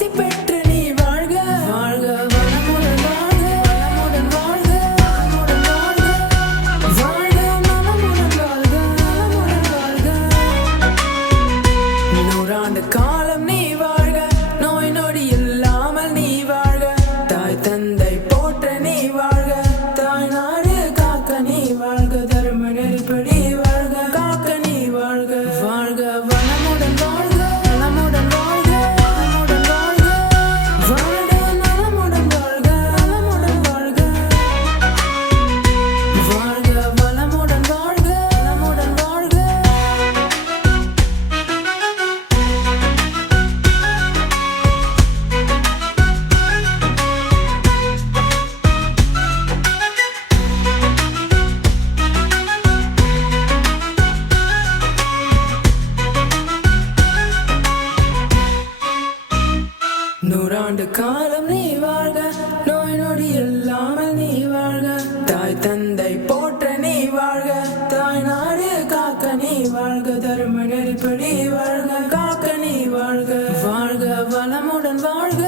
ஆசி பெற்று நீ வாழ்க வாழ்க வளமுடன் வாழ்க வளமுடன் வாழ்க வளமுடன் வாழ்க வாழ்க நலமுடன் வாழ்க நலமுடன் வாழ்க நூறாண்டு காலம் நீ வாழ்க நோய் நொடி இல்லாமல் நீ வாழ்க தாய் தந்தை போற்ற நீ வாழ்க தாய் நாடு காக்க நீ வாழ்க தர்ம நெறிப்படி வாழ்க காக்க நீ வாழ்க வாழ்க வளமுடன் வாழ்க நலமுடன் வாழ்க நலமுடன் வாழ்க வாழ்க நலமுடன் வாழ்க நலமுடன் வாழ்க வாழ்க வளமுடன் வாழ்க நலமுடன் வாழ்க நூறாண்டு காலம் நீ வாழ்க நோய் நொடி இல்லாமல் நீ வாழ்க தாய் தந்தை போற்ற நீ வாழ்க தாய் நாடு காக்க நீ வாழ்க தர்ம நெறிப்படி வாழ்க காக்க நீ வாழ்க வாழ்க வளமுடன் வாழ்க